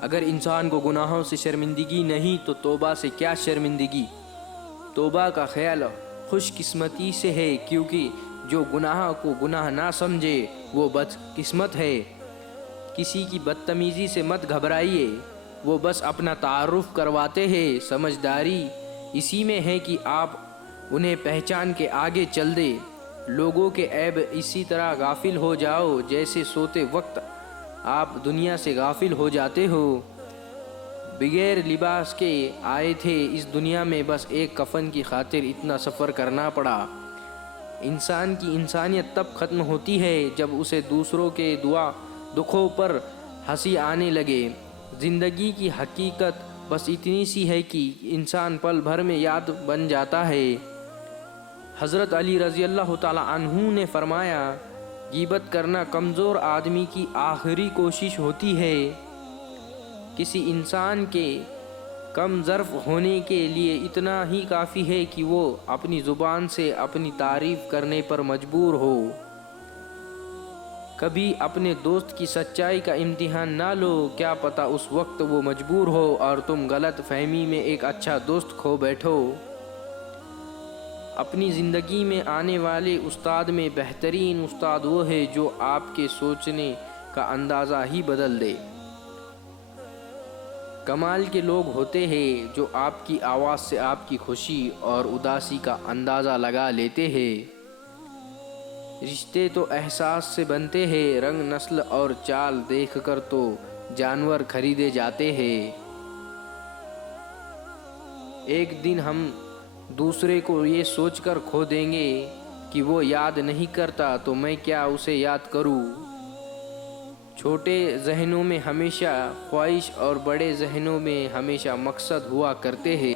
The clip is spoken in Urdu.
اگر انسان کو گناہوں سے شرمندگی نہیں تو توبہ سے کیا شرمندگی۔ توبہ کا خیال خوش قسمتی سے ہے، کیونکہ جو گناہ کو گناہ نہ سمجھے وہ بد قسمت ہے۔ کسی کی بدتمیزی سے مت گھبرائیے، وہ بس اپنا تعارف کرواتے ہیں۔ سمجھداری اسی میں ہے کہ آپ انہیں پہچان کے آگے چل دیں۔ لوگوں کے عیب اسی طرح غافل ہو جاؤ جیسے سوتے وقت آپ دنیا سے غافل ہو جاتے ہو۔ بغیر لباس کے آئے تھے اس دنیا میں، بس ایک کفن کی خاطر اتنا سفر کرنا پڑا۔ انسان کی انسانیت تب ختم ہوتی ہے جب اسے دوسروں کے دکھوں پر ہنسی آنے لگے۔ زندگی کی حقیقت بس اتنی سی ہے کہ انسان پل بھر میں یاد بن جاتا ہے۔ حضرت علی رضی اللہ تعالی عنہ نے فرمایا، غیبت کرنا کمزور آدمی کی آخری کوشش ہوتی ہے۔ کسی انسان کے کم ظرف ہونے کے لیے اتنا ہی کافی ہے کہ وہ اپنی زبان سے اپنی تعریف کرنے پر مجبور ہو۔ کبھی اپنے دوست کی سچائی کا امتحان نہ لو، کیا پتہ اس وقت وہ مجبور ہو اور تم غلط فہمی میں ایک اچھا دوست کھو بیٹھو۔ اپنی زندگی میں آنے والے استاد میں بہترین استاد وہ ہے جو آپ کے سوچنے کا اندازہ ہی بدل دے۔ کمال کے لوگ ہوتے ہیں جو آپ کی آواز سے آپ کی خوشی اور اداسی کا اندازہ لگا لیتے ہیں۔ رشتے تو احساس سے بنتے ہیں، رنگ نسل اور چال دیکھ کر تو جانور خریدے جاتے ہیں۔ ایک دن ہم دوسرے کو یہ سوچ کر کھو دیں گے کہ وہ یاد نہیں کرتا تو میں کیا اسے یاد کروں۔ چھوٹے ذہنوں میں ہمیشہ خواہش اور بڑے ذہنوں میں ہمیشہ مقصد ہوا کرتے ہیں۔